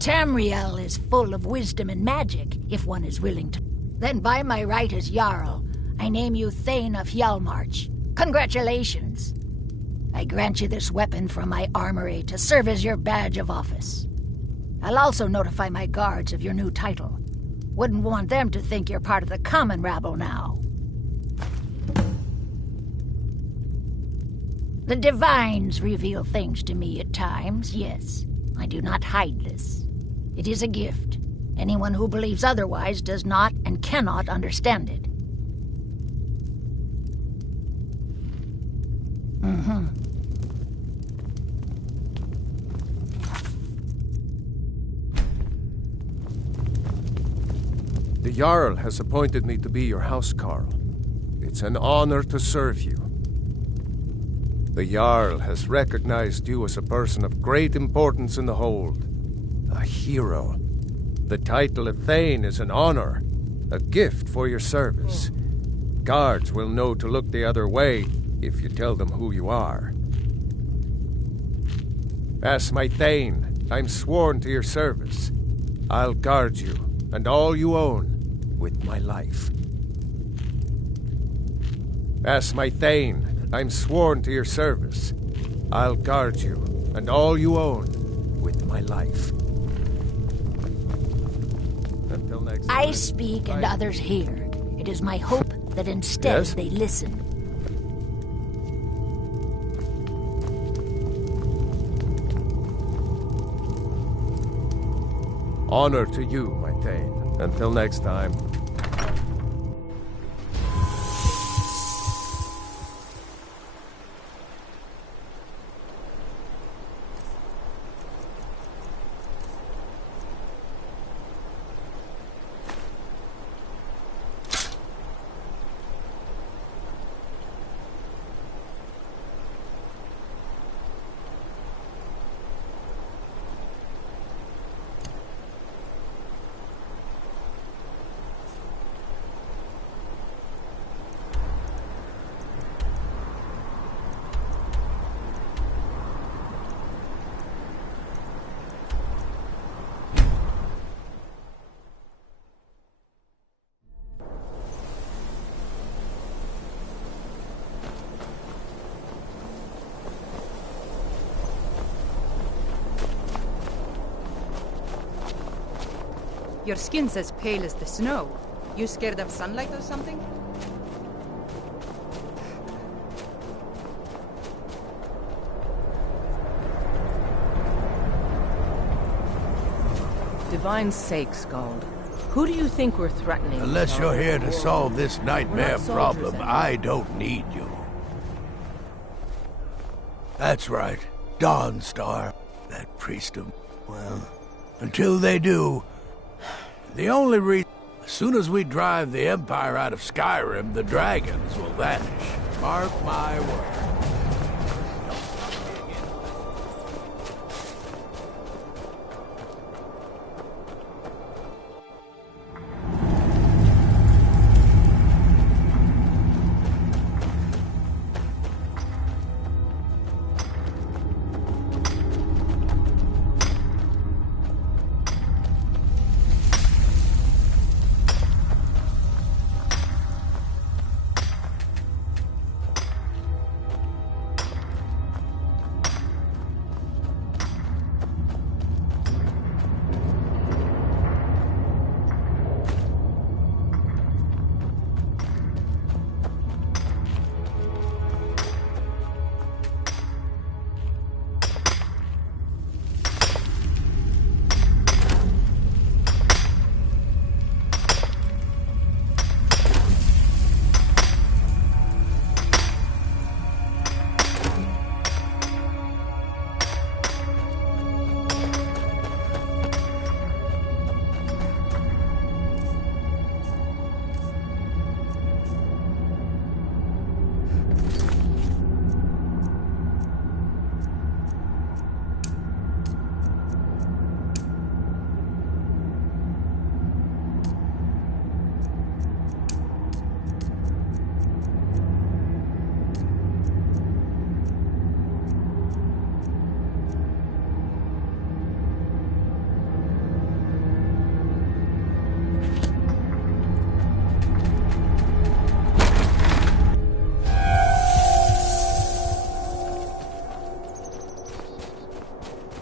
Tamriel is full of wisdom and magic, if one is willing to. Then by my right as Jarl, I name you Thane of Hjalmarch. Congratulations! I grant you this weapon from my armory to serve as your badge of office. I'll also notify my guards of your new title. Wouldn't want them to think you're part of the common rabble now. The Divines reveal things to me at times, yes. I do not hide this. It is a gift. Anyone who believes otherwise does not and cannot understand it. The Jarl has appointed me to be your housecarl. It's an honor to serve you. The Jarl has recognized you as a person of great importance in the Hold. A hero. The title of Thane is an honor, a gift for your service. Guards will know to look the other way if you tell them who you are. As my Thane, I'm sworn to your service. I'll guard you and all you own with my life. As my Thane, I'm sworn to your service. I'll guard you and all you own with my life. Until next time. I speak and others hear. It is my hope that instead they listen. Honor to you, my Thane. Until next time. Your skin's as pale as the snow. You scared of sunlight or something? Divine sake, Scald. Who do you think we're threatening? Unless you're here to solve this nightmare problem, anymore. I don't need you. That's right. Dawnstar. That priestdom. Well, until they do, the only reason... As soon as we drive the Empire out of Skyrim, the dragons will vanish. Mark my word.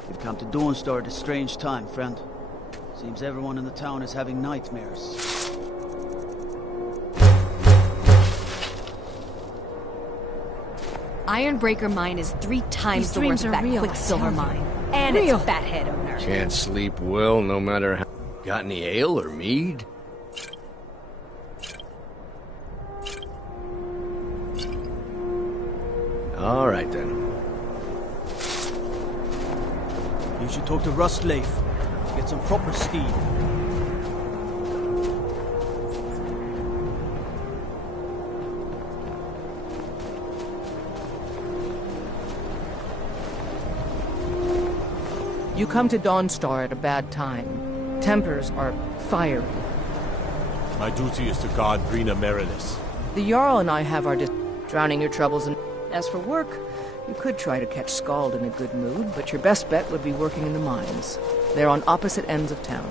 You've come to Dawnstar at a strange time, friend. Seems everyone in the town is having nightmares. Ironbreaker Mine is 3 times the worth of that Quicksilver mine. And it's a fathead owner. Can't sleep well no matter how... Got any ale or mead? All right then. You should talk to Rustleaf. Get some proper steam. You come to Dawnstar at a bad time. Tempers are fiery. My duty is to guard Brina Merilis. The Jarl and I have our drowning your troubles, and as for work, you could try to catch Skald in a good mood, but your best bet would be working in the mines. They're on opposite ends of town.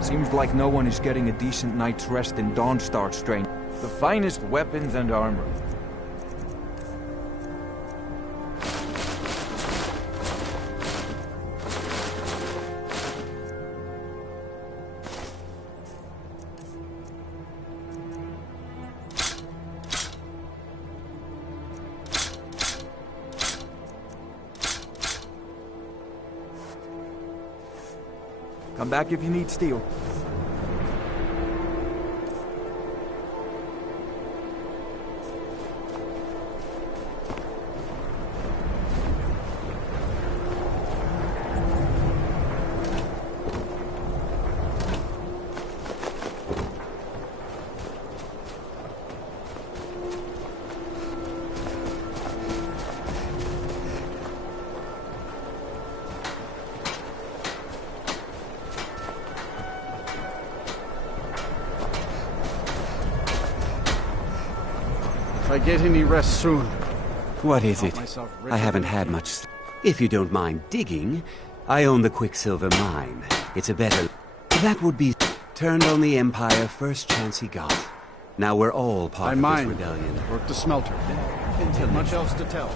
Seems like no one is getting a decent night's rest in Dawnstar, strange. The finest weapons and armor. Come back if you need steel. If I get any rest soon. What is it? I haven't had much. If you don't mind digging, I own the Quicksilver mine. It's a better... That would be... Turned on the Empire first chance he got. Now we're all part of this rebellion. Work the smelter. Until much else to tell.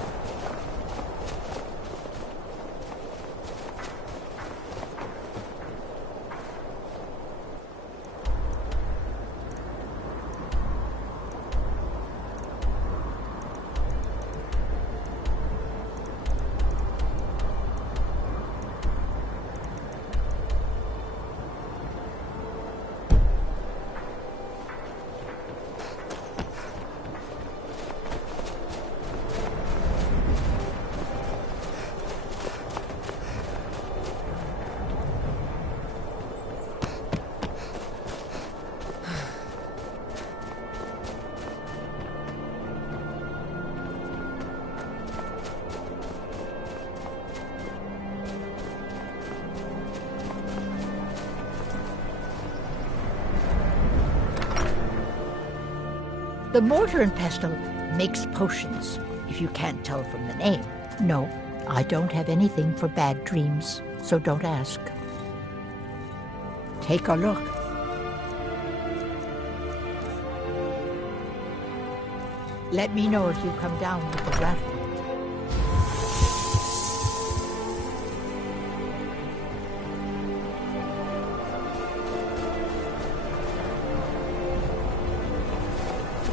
The mortar and pestle makes potions, if you can't tell from the name. No, I don't have anything for bad dreams, so don't ask. Take a look. Let me know if you come down with the rattle.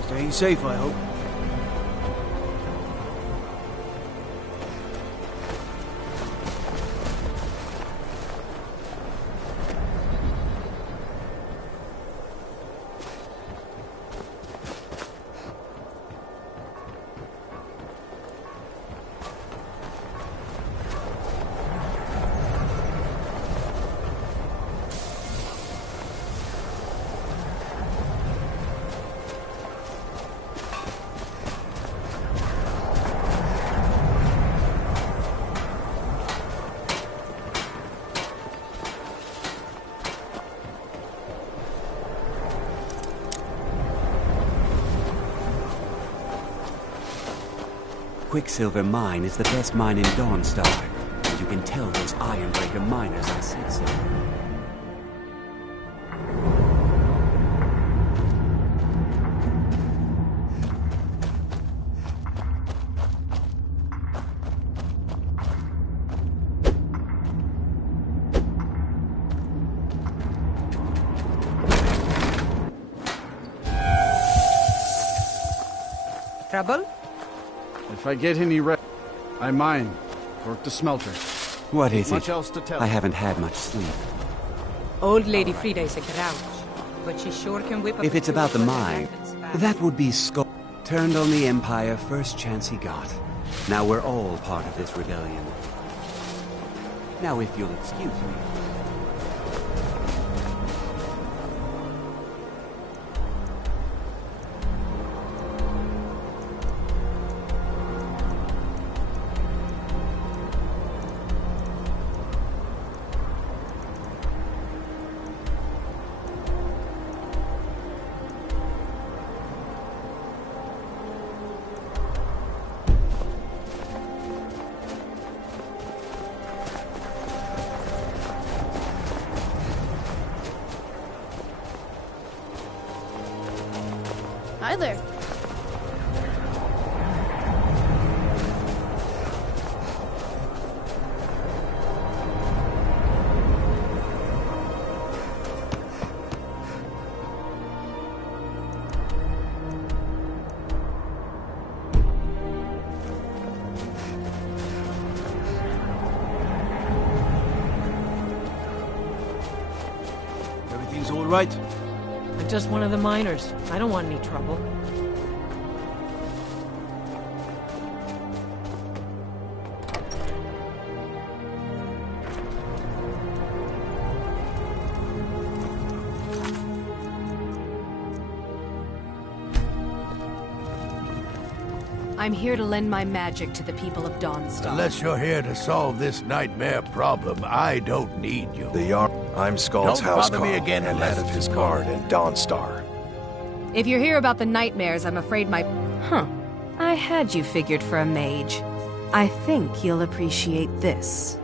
Staying safe, I hope. Quicksilver mine is the best mine in Dawnstar. You can tell those Ironbreaker miners I said so. Trouble? If I get any I mine. Work the smelter. What is Much it? else to tell. I haven't had much sleep. Old Lady Frida is a grouch, but she sure can whip up If it's a about the few mine, weapons fast. that would be Skull. Turned on the Empire first chance he got. Now we're all part of this rebellion. Now if you'll excuse me. Hi there. Everything's all right? I'm just one of the miners. I don't want any trouble. I'm here to lend my magic to the people of Dawnstar. Unless you're here to solve this nightmare problem, I don't need you. The Jarl. I'm Skull's Don't house bother me again and unless that of it's his important. guard in Dawnstar. If you're here about the nightmares, I'm afraid my... I had you figured for a mage. I think you'll appreciate this.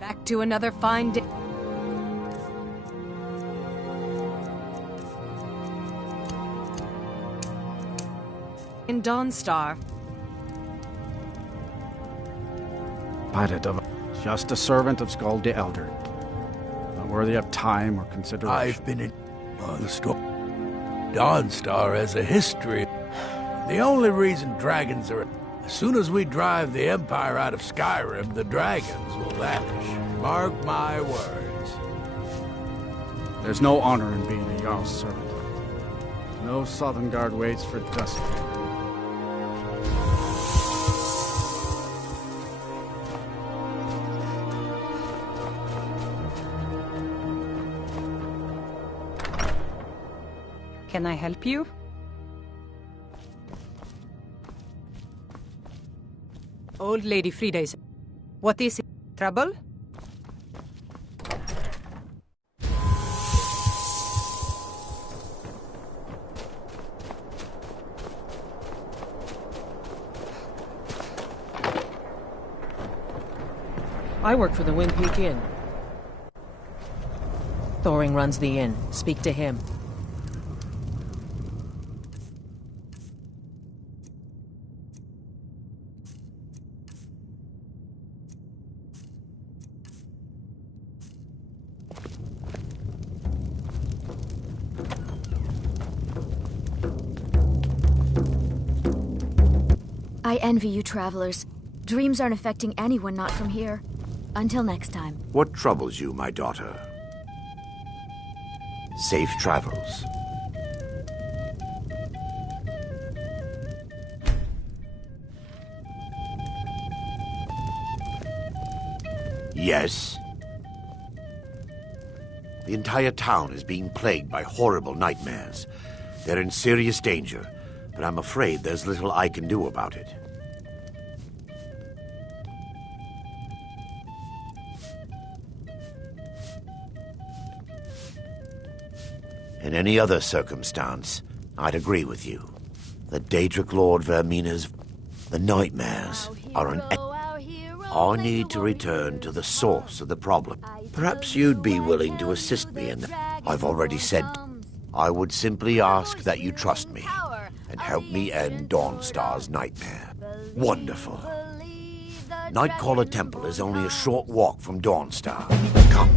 Back to another fine day. In Dawnstar. Pirate of... Just a servant of Skull the Elder. Not worthy of time or consideration. I've been in the story. Dawnstar has a history. The only reason dragons are... As soon as we drive the Empire out of Skyrim, the dragons will vanish. Mark my words. There's no honor in being a Jarl's servant. No Southern Guard waits for dusk. Can I help you? Old Lady Frida is... What is it? Trouble? I work for the Wind Peak Inn. Thoring runs the inn. Speak to him. I envy you travelers. Dreams aren't affecting anyone not from here. Until next time. What troubles you, my daughter? Safe travels. Yes? The entire town is being plagued by horrible nightmares. They're in serious danger, but I'm afraid there's little I can do about it. In any other circumstance, I'd agree with you. The Daedric Lord Vermina's... the nightmares are an... I need to return to the source of the problem. Perhaps you'd be willing to assist me in that. I've already said I would simply ask that you trust me and help me end Dawnstar's nightmare. Wonderful. Nightcaller Temple is only a short walk from Dawnstar. Come.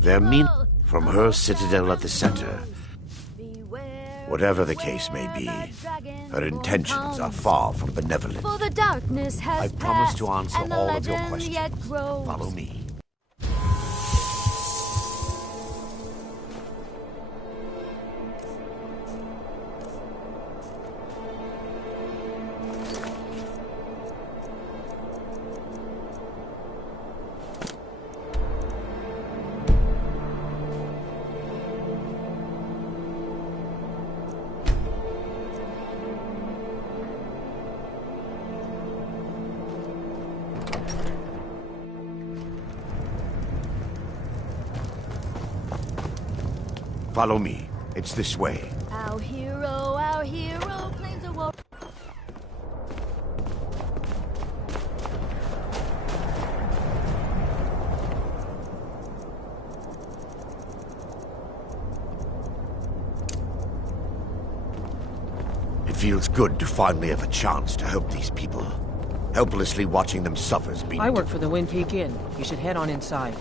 Vermina, from her citadel at the center. Whatever the case may be, her intentions are far from benevolent. For the darkness has I promise to answer and the all of your legend questions. yet grows. Follow me. Follow me. It's this way. Our hero claims a war. It feels good to finally have a chance to help these people. Helplessly watching them suffer has been... I work for the Wind Peak Inn. You should head on inside.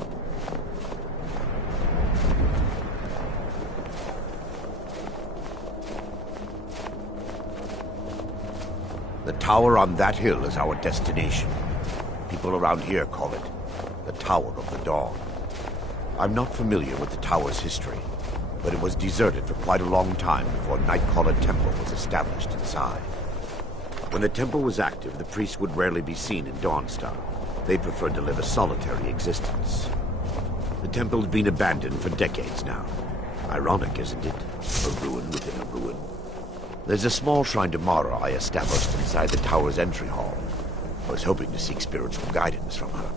The tower on that hill is our destination. People around here call it the Tower of the Dawn. I'm not familiar with the tower's history, but it was deserted for quite a long time before Nightcaller Temple was established inside. When the temple was active, the priests would rarely be seen in Dawnstar. They preferred to live a solitary existence. The temple has been abandoned for decades now. Ironic, isn't it? A ruin within a ruin. There's a small shrine to Mara I established inside the tower's entry hall. I was hoping to seek spiritual guidance from her.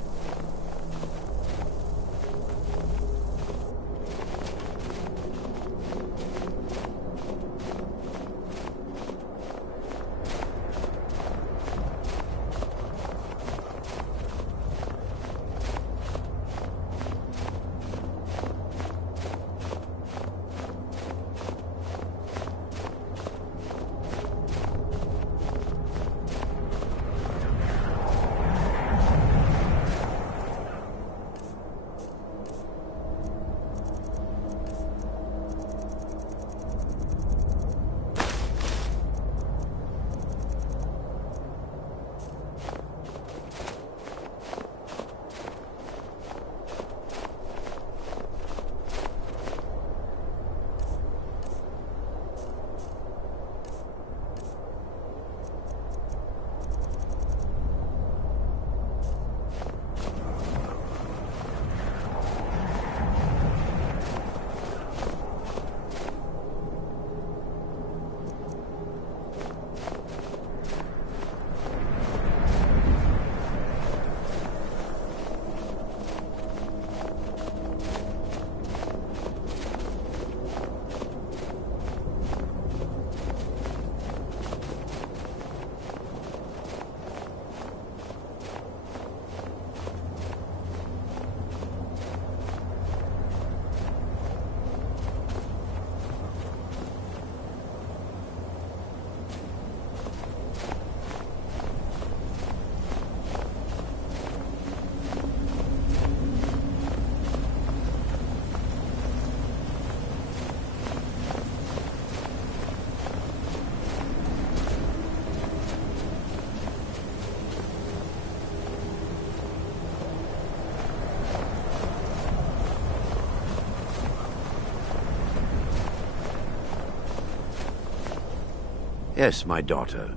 Yes, my daughter.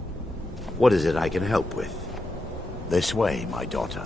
What is it I can help with? This way, my daughter.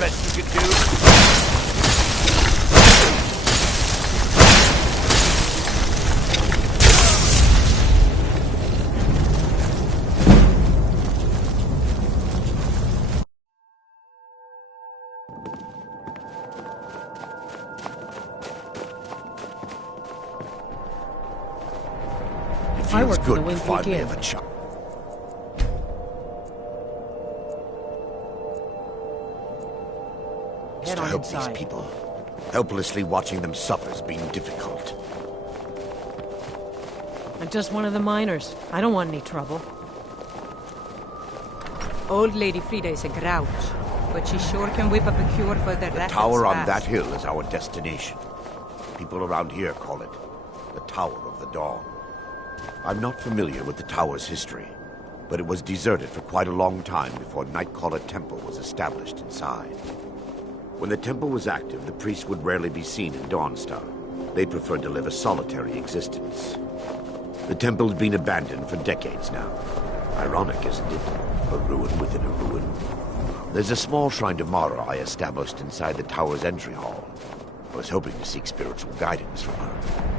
best you can do? It I feels work for the good to Wind finally Inn. have a shot. Head To on help inside. these people. Helplessly watching them suffer has been difficult. I'm just one of the miners. I don't want any trouble. Old Lady Frida is a grouch, but she sure can whip up a cure for the The tower on that hill is our destination. People around here call it the Tower of the Dawn. I'm not familiar with the tower's history, but it was deserted for quite a long time before Nightcaller Temple was established inside. When the temple was active, the priests would rarely be seen in Dawnstar. They preferred to live a solitary existence. The temple has been abandoned for decades now. Ironic, isn't it? A ruin within a ruin. There's a small shrine to Mara I established inside the tower's entry hall. I was hoping to seek spiritual guidance from her.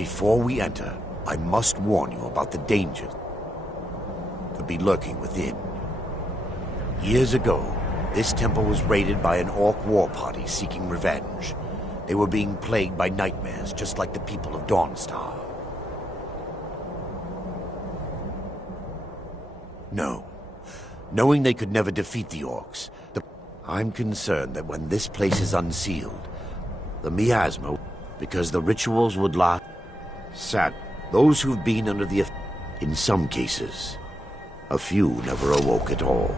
Before we enter, I must warn you about the dangers could be lurking within. Years ago, this temple was raided by an orc war party seeking revenge. They were being plagued by nightmares, just like the people of Dawnstar. No. Knowing they could never defeat the orcs, I'm concerned that when this place is unsealed, the miasma, because the rituals would last. Sad. Those who've been under the in some cases, a few never awoke at all.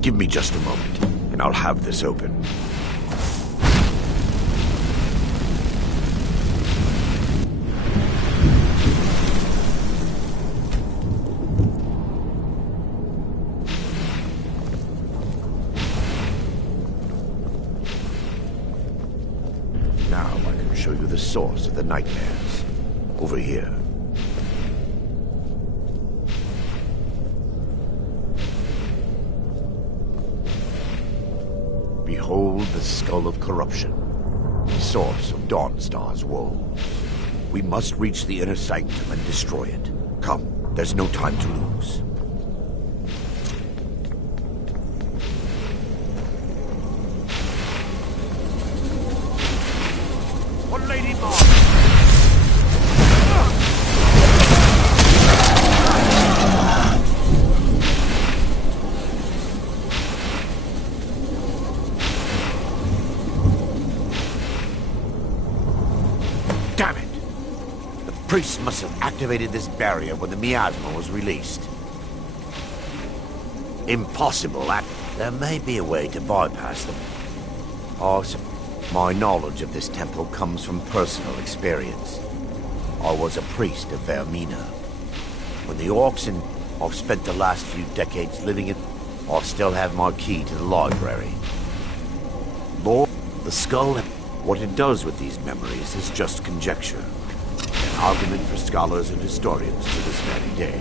Give me just a moment, and I'll have this open. Now I can show you the source of the nightmares. Over here. Behold the Skull of Corruption, the source of Dawnstar's woes. We must reach the inner sanctum and destroy it. Come, there's no time to lose. One lady more. Damn it! The priest must have activated this barrier when the miasma was released. Impossible. There may be a way to bypass them. Also, my knowledge of this temple comes from personal experience. I was a priest of Vermina. When the orcs and I've spent the last few decades living in, I still have my key to the library. Lord, the skull, what it does with these memories is just conjecture. An argument for scholars and historians to this very day.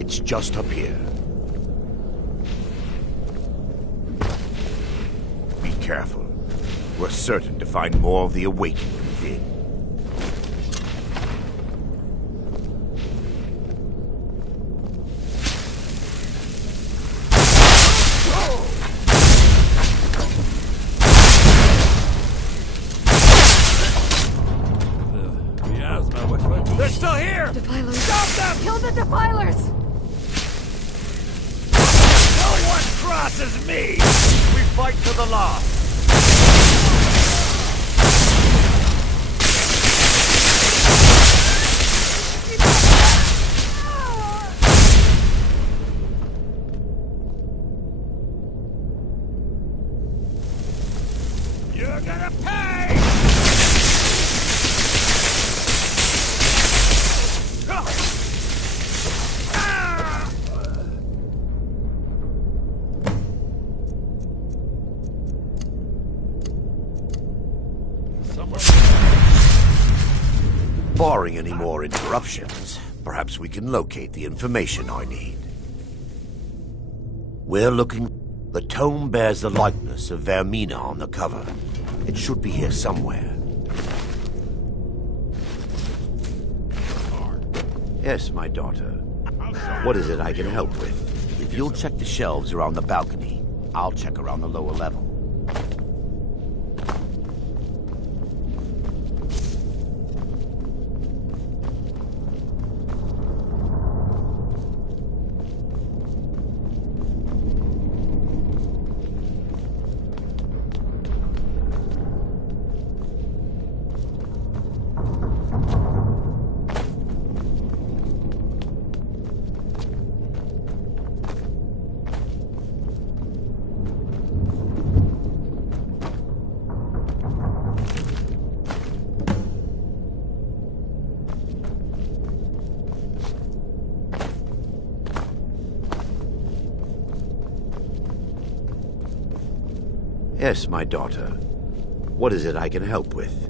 It's just up here. Be careful. We're certain to find more of the awakened within. They're still here! Defilers! Stop them! Kill the defilers! No one crosses me! We fight to the last! You're gonna pay! Barring any more interruptions, perhaps we can locate the information I need. We're looking... The tome bears the likeness of Vermina on the cover. It should be here somewhere. Yes, my daughter. What is it I can help with? If you'll check the shelves around the balcony, I'll check around the lower level. Yes, my daughter. What is it I can help with?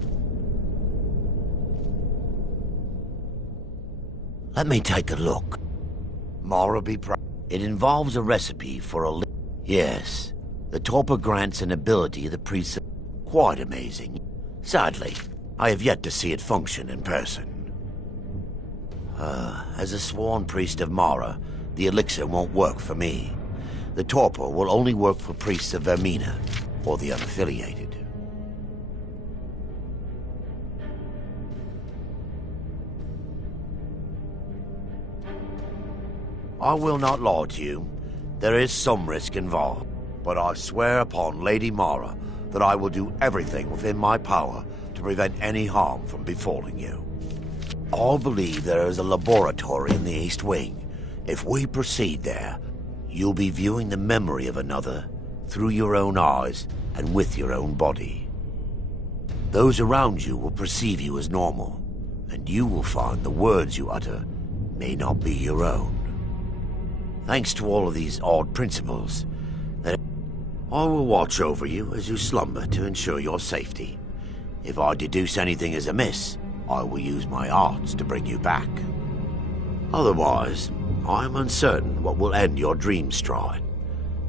Let me take a look. Mara be proud. It involves a recipe for a Yes, the torpor grants an ability the priest... Quite amazing. Sadly, I have yet to see it function in person. As a sworn priest of Mara, the elixir won't work for me. The torpor will only work for priests of Vermina, or the unaffiliated. I will not lie to you. There is some risk involved, but I swear upon Lady Mara that I will do everything within my power to prevent any harm from befalling you. I believe there is a laboratory in the East Wing. If we proceed there, you'll be viewing the memory of another through your own eyes and with your own body. Those around you will perceive you as normal, and you will find the words you utter may not be your own. Thanks to all of these odd principles, that I will watch over you as you slumber to ensure your safety. If I deduce anything is amiss, I will use my arts to bring you back. Otherwise, I am uncertain what will end your dream stride.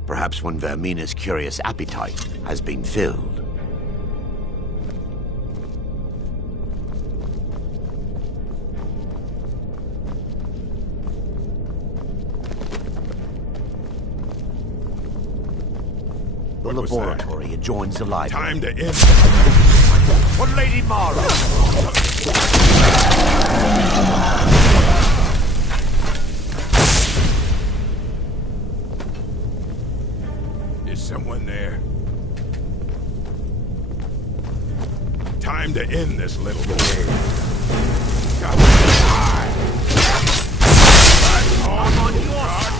Perhaps when Vermina's curious appetite has been filled. The laboratory adjoins the library. Time to end. For Lady Mara! Is someone there? Time to end this little game. Got to die! I'm on your heart!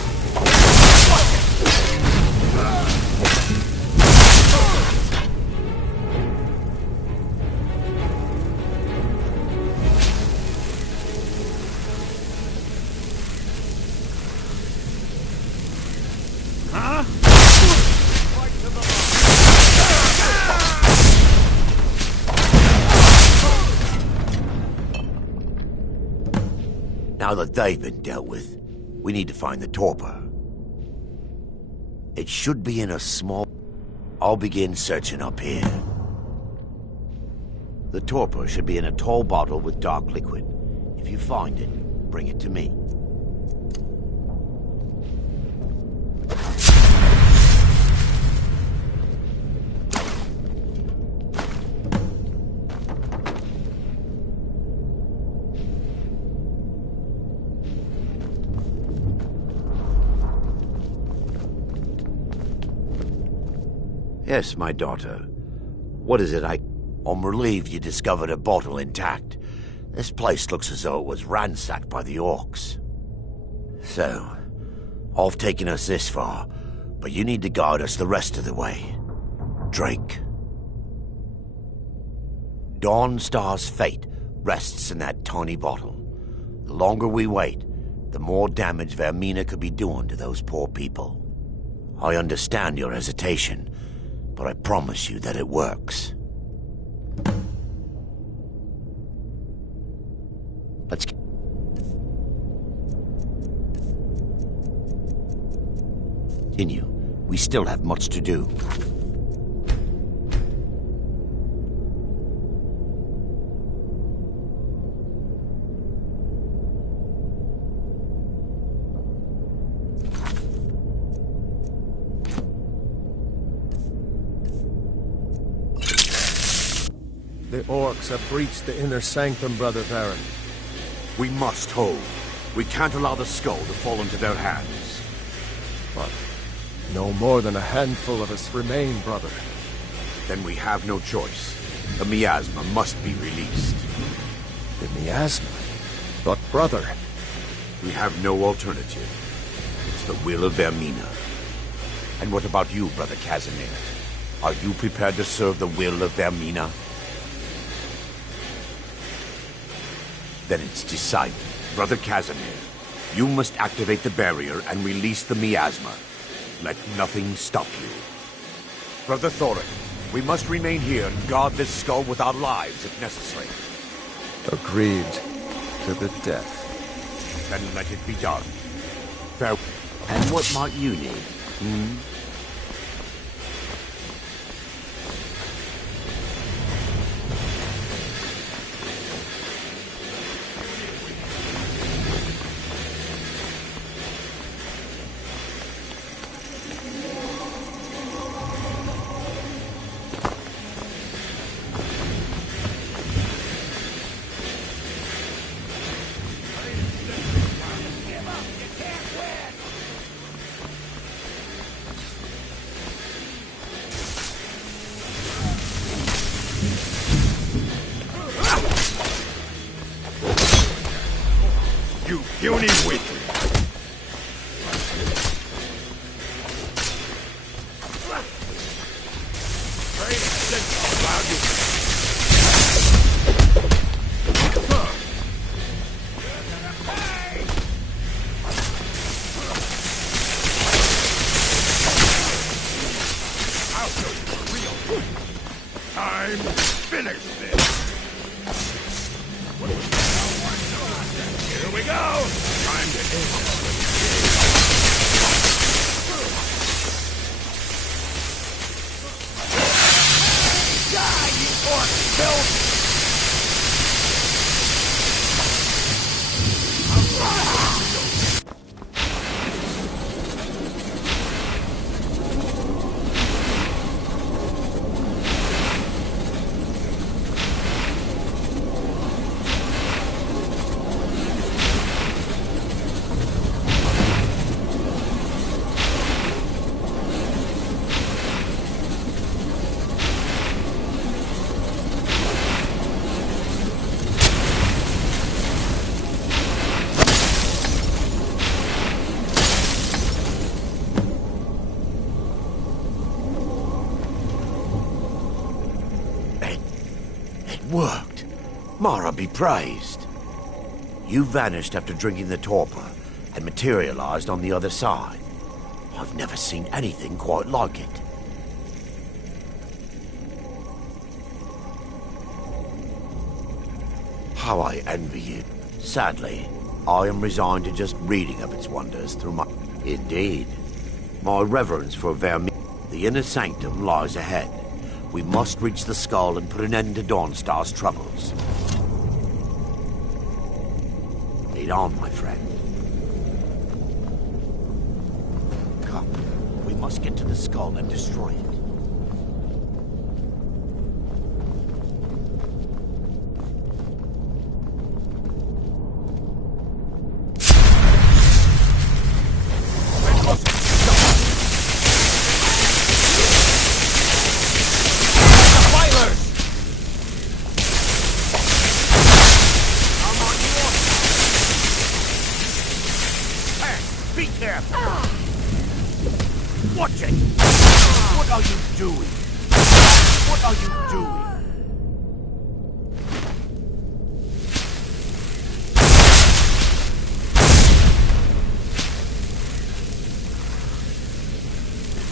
Now that they've been dealt with, we need to find the torpor. It should be in a small... I'll begin searching up here. The torpor should be in a tall bottle with dark liquid. If you find it, bring it to me. Yes, my daughter. What is it I'm relieved you discovered a bottle intact. This place looks as though it was ransacked by the orcs. So, I've taken us this far, but you need to guide us the rest of the way. Drink. Dawnstar's fate rests in that tiny bottle. The longer we wait, the more damage Vermina could be doing to those poor people. I understand your hesitation, but I promise you that it works. Let's continue. We still have much to do. The orcs have breached the inner sanctum, Brother Baron. We must hold. We can't allow the skull to fall into their hands. But no more than a handful of us remain, brother. Then we have no choice. The miasma must be released. The miasma? But, brother... We have no alternative. It's the will of Vermina. And what about you, Brother Casimir? Are you prepared to serve the will of Vermina? Then it's decided. Brother Casimir, you must activate the barrier and release the miasma. Let nothing stop you. Brother Thorin, we must remain here and guard this skull with our lives if necessary. Agreed to the death. Then let it be done. Farewell. And what might you need? You puny weakling! I'll show you the real thing. Time to finish this! Here we go! Time to end. Die, you orc filth! Worked. Mara be praised. You vanished after drinking the torpor and materialized on the other side. I've never seen anything quite like it. How I envy you. Sadly, I am resigned to just reading of its wonders through my... Indeed. My reverence for Vermina, the inner sanctum, lies ahead. We must reach the skull and put an end to Dawnstar's troubles. Lead on, my friend. Come, we must get to the skull and destroy it. Watch it! What are you doing? What are you doing?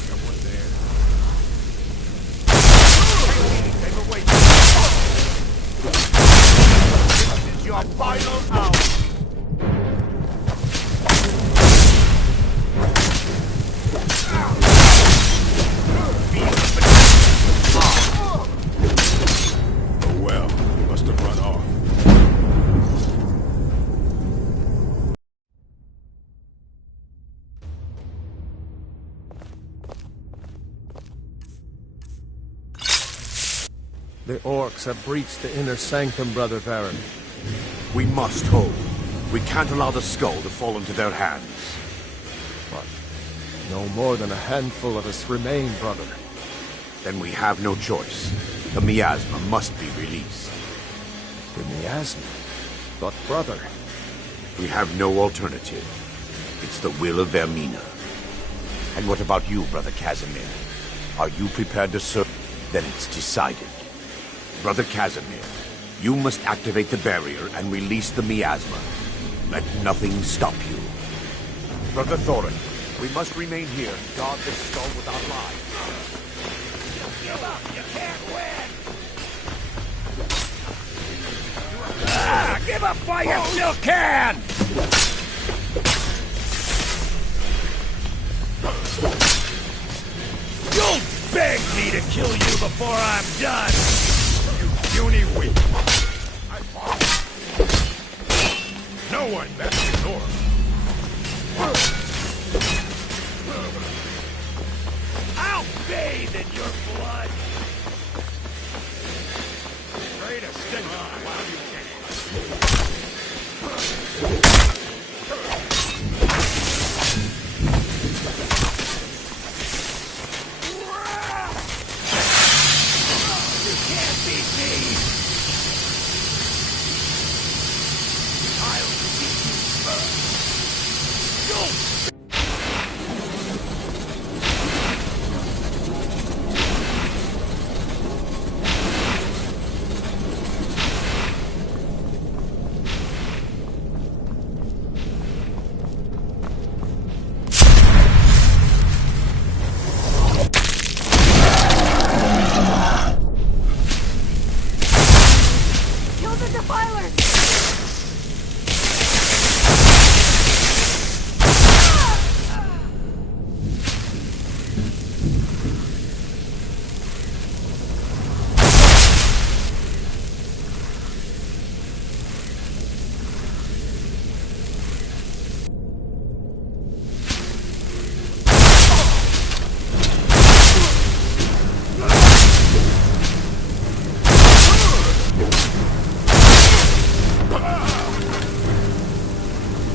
Someone there. They were waiting. This is your final hour. The orcs have breached the inner sanctum, Brother Varen. We must hold. We can't allow the skull to fall into their hands. But no more than a handful of us remain, brother. Then we have no choice. The miasma must be released. The miasma? But, brother... We have no alternative. It's the will of Vermina. And what about you, Brother Casimir? Are you prepared to serve? Then it's decided. Brother Casimir, you must activate the barrier and release the miasma. Let nothing stop you. Brother Thorin, we must remain here and guard this skull with our lives. Give up! You can't win! Ah, give up while you still can! You'll beg me to kill you before I'm done! You puny weak! No one best ignore. I'll bathe in your blood! Pray to stench on while you can. You can't beat me! I'll see you first. You'll... Kill the Defiler!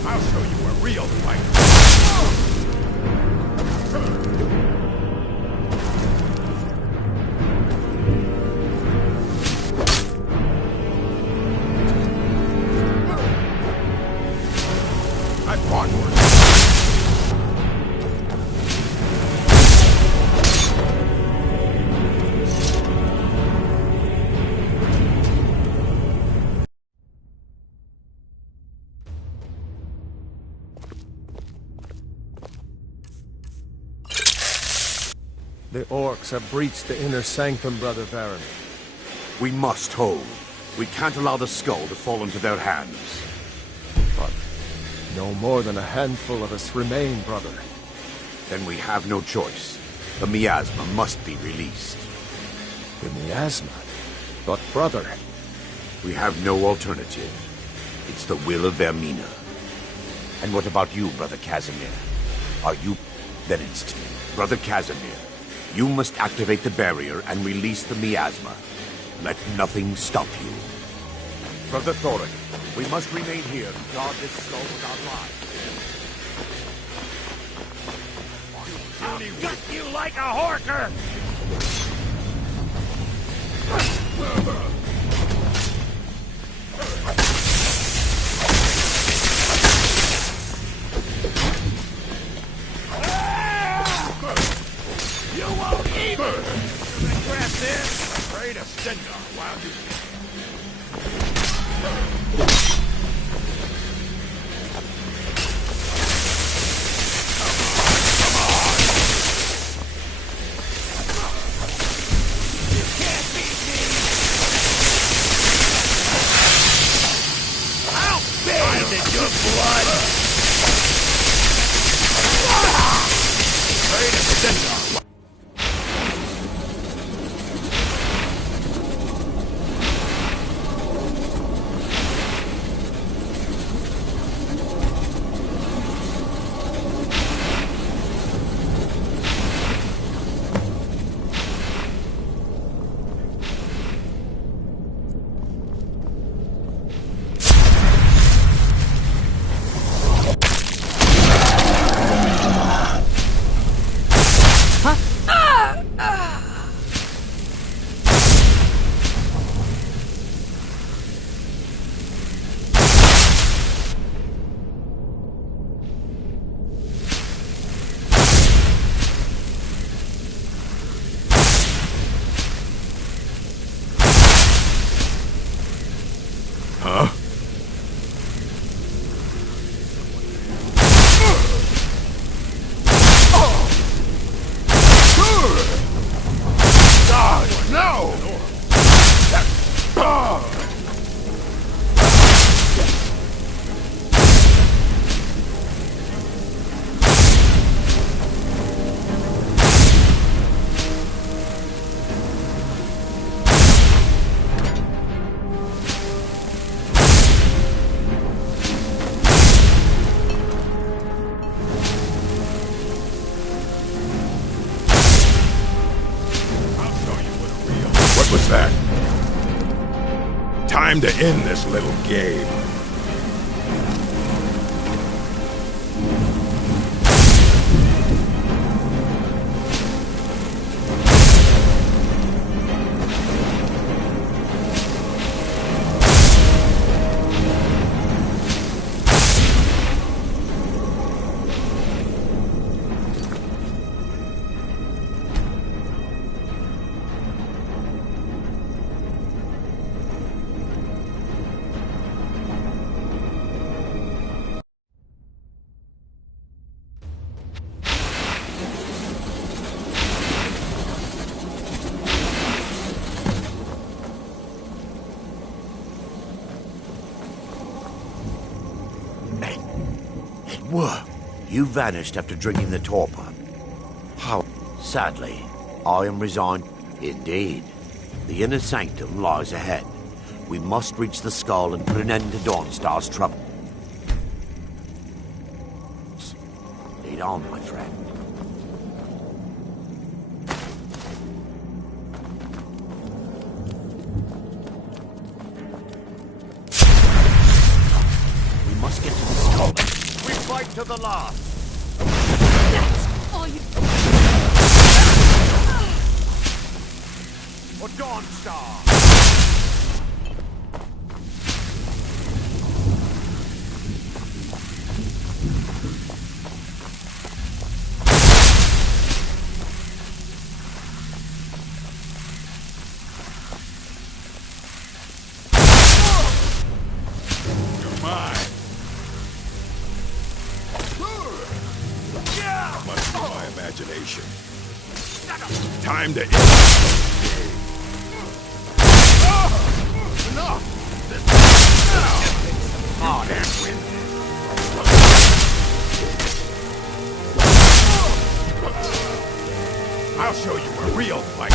I'll show you a real fight. I fought worse. The orcs have breached the inner sanctum, Brother Baron. We must hold. We can't allow the skull to fall into their hands. But no more than a handful of us remain, brother. Then we have no choice. The miasma must be released. The miasma? But, brother... We have no alternative. It's the will of Vermina. And what about you, Brother Casimir? Are you... Then it's... Brother Casimir, you must activate the barrier and release the miasma. Let nothing stop you. Brother Thoric, we must remain here and guard this skull with our lives. I'll gut you like a horker! You won't even regret this! Pray to Stendar while you You can't beat me! I'll bathe in your blood! Pray to Stendar. Time to end this little game. You vanished after drinking the torpor. How? Sadly, I am resigned. Indeed. The inner sanctum lies ahead. We must reach the skull and put an end to Dawnstar's trouble. Lead on, my friend. We must get to the skull. We fight to the last. That's all you... For Dawnstar! You're mine. Must be my imagination. Time to end this game. Enough! Oh, can't win. I'll show you a real fight.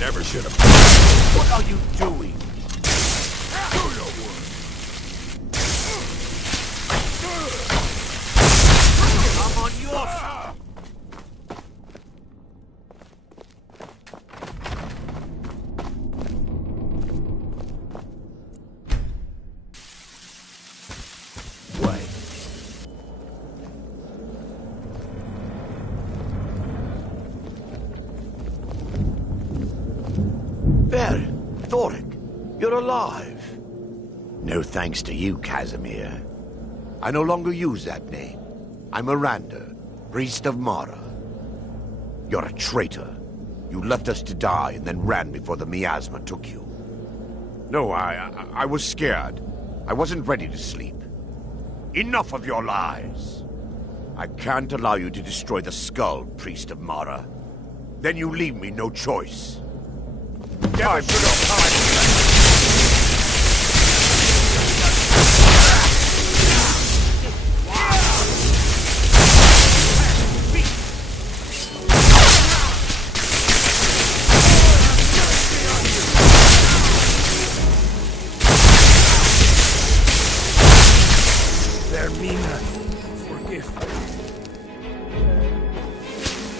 Never should have. What are you doing? Do your work. I'm on your side. Wait. There, Thoric, you're alive. No thanks to you, Casimir. I no longer use that name. I'm Miranda, priest of Mara. You're a traitor. You left us to die and then ran before the miasma took you. No, I was scared. I wasn't ready to sleep. Enough of your lies. I can't allow you to destroy the skull, priest of Mara. Then you leave me no choice. Never should have time. Vermina, forgive me.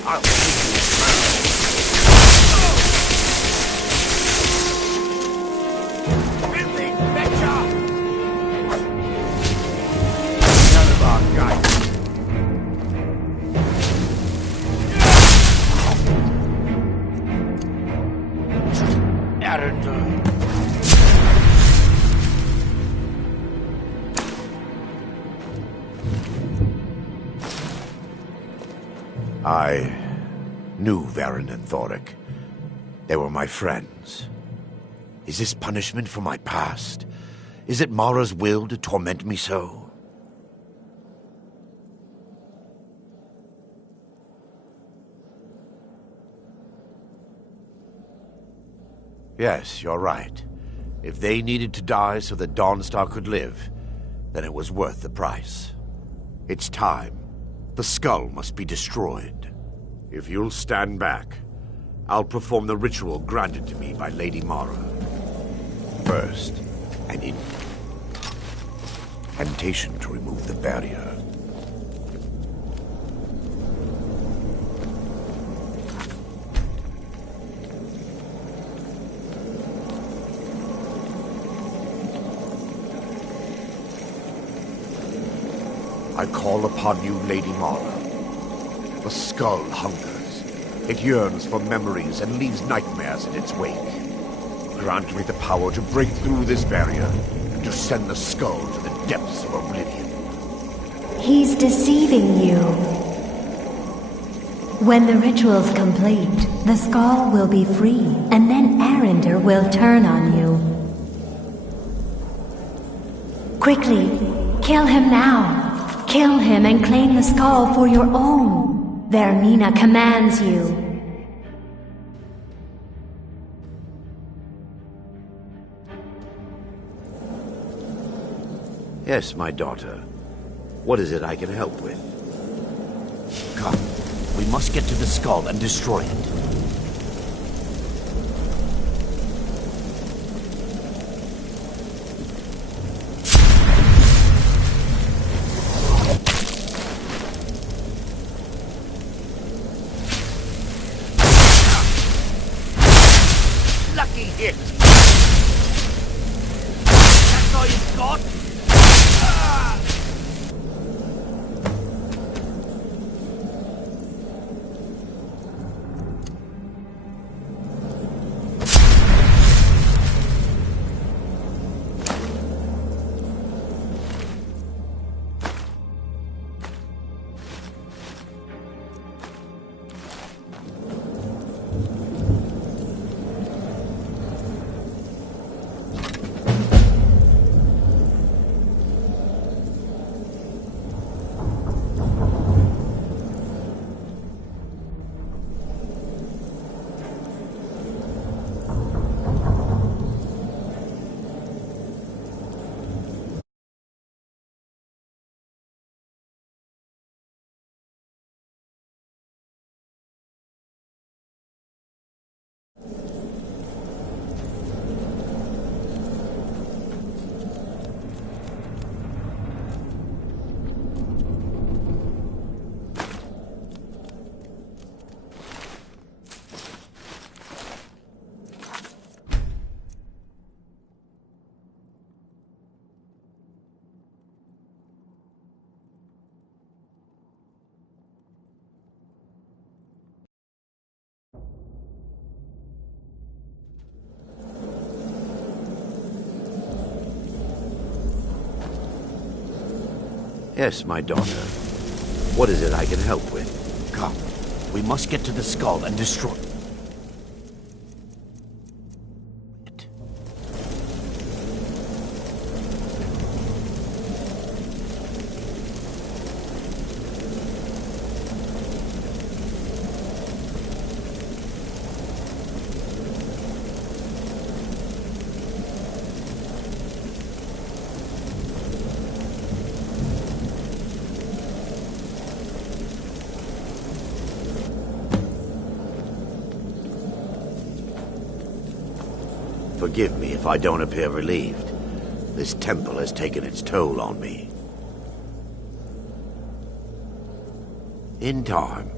I'll see you. I knew Varen and Thoric. They were my friends. Is this punishment for my past? Is it Mara's will to torment me so? Yes, you're right. If they needed to die so that Dawnstar could live, then it was worth the price. It's time. The skull must be destroyed. If you'll stand back, I'll perform the ritual granted to me by Lady Mara. First, an incantation to remove the barrier. I call upon you, Lady Mara. The skull hungers. It yearns for memories and leaves nightmares in its wake. Grant me the power to break through this barrier and to send the skull to the depths of oblivion. He's deceiving you. When the ritual's complete, the skull will be free, and then Arender will turn on you. Quickly, kill him now. Kill him and claim the skull for your own. Vermina commands you. Yes, my daughter. What is it I can help with? Come, we must get to the skull and destroy it. Lucky hit! That's all you've got? Yes, my daughter. What is it I can help with? Come, we must get to the skull and destroy it. Forgive me if I don't appear relieved. This temple has taken its toll on me. In time,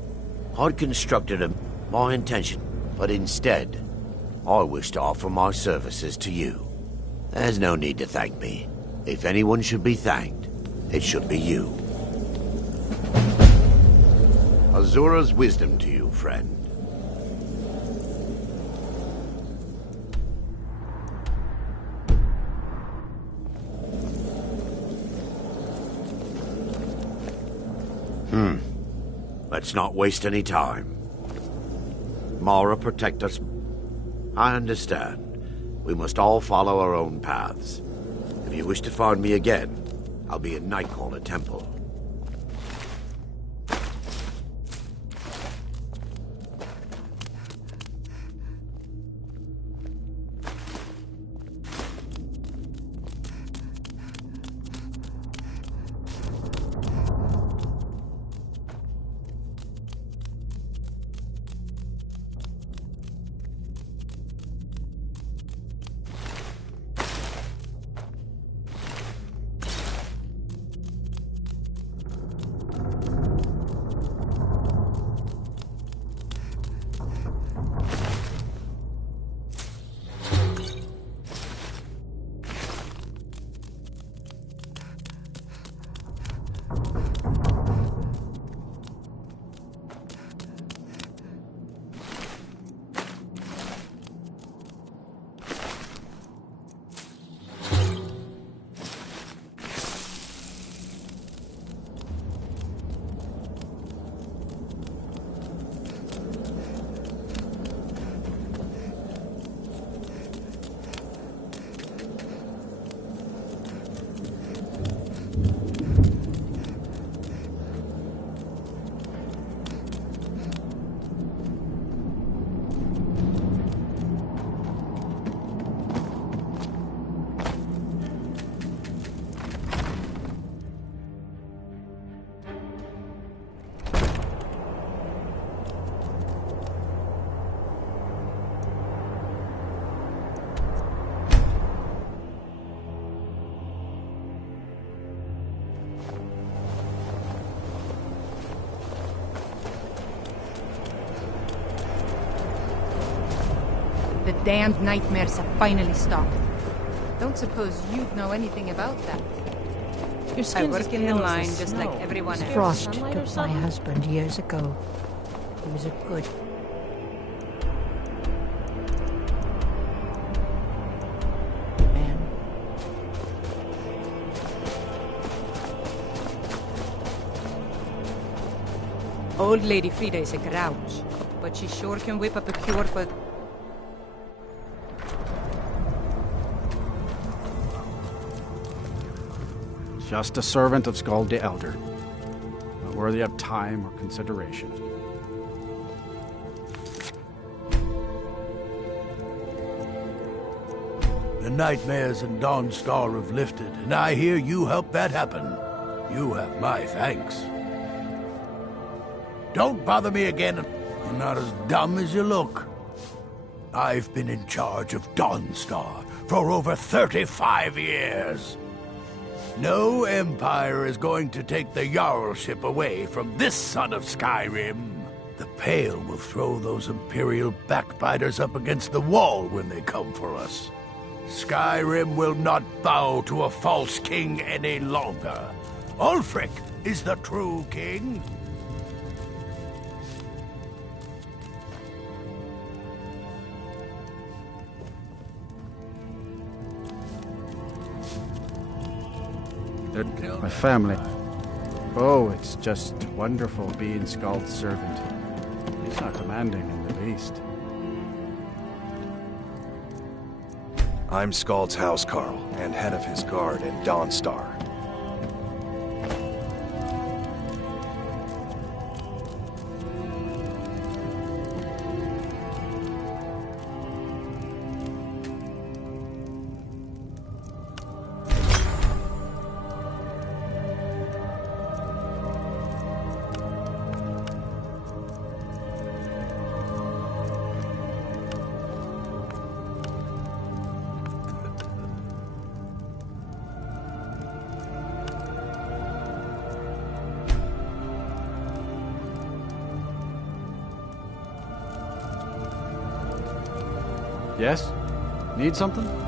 I'd constructed my intention, but instead, I wish to offer my services to you. There's no need to thank me. If anyone should be thanked, it should be you. Azura's wisdom to you, friend. Let's not waste any time. Mara, protect us. I understand. We must all follow our own paths. If you wish to find me again, I'll be in Nightcaller Temple. The damned nightmares have finally stopped. Don't suppose you'd know anything about that. Your skin's I work as in the pale as mine the just snow. like everyone else. Frost took my husband years ago. He was a good man. Old Lady Frida is a grouch, but she sure can whip up a cure for... Just a servant of Skald the Elder. Not worthy of time or consideration. The nightmares in Dawnstar have lifted, and I hear you helped that happen. You have my thanks. Don't bother me again. You're not as dumb as you look. I've been in charge of Dawnstar for over 35 years. No Empire is going to take the Jarlship away from this son of Skyrim. The Pale will throw those Imperial backbiters up against the wall when they come for us. Skyrim will not bow to a false king any longer. Ulfric is the true king. My family. Oh, it's just wonderful being Skald's servant. He's not demanding in the least. I'm Skald's housecarl, and head of his guard in Dawnstar. Yes? Need something?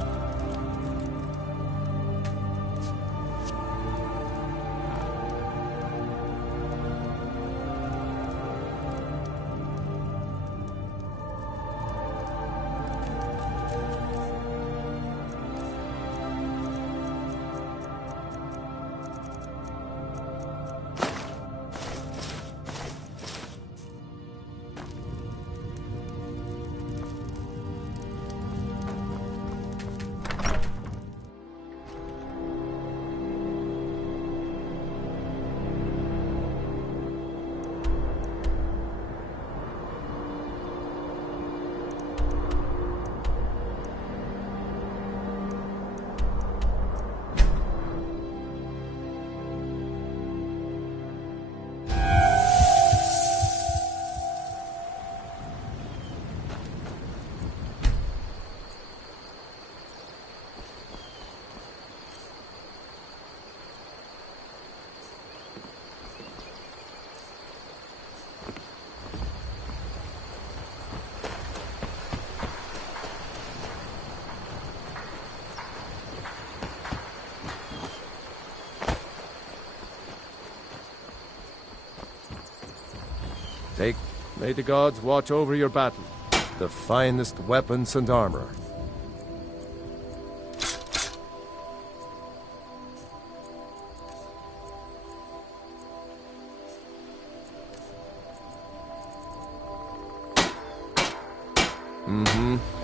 May the gods watch over your battle. The finest weapons and armor. Mm-hmm.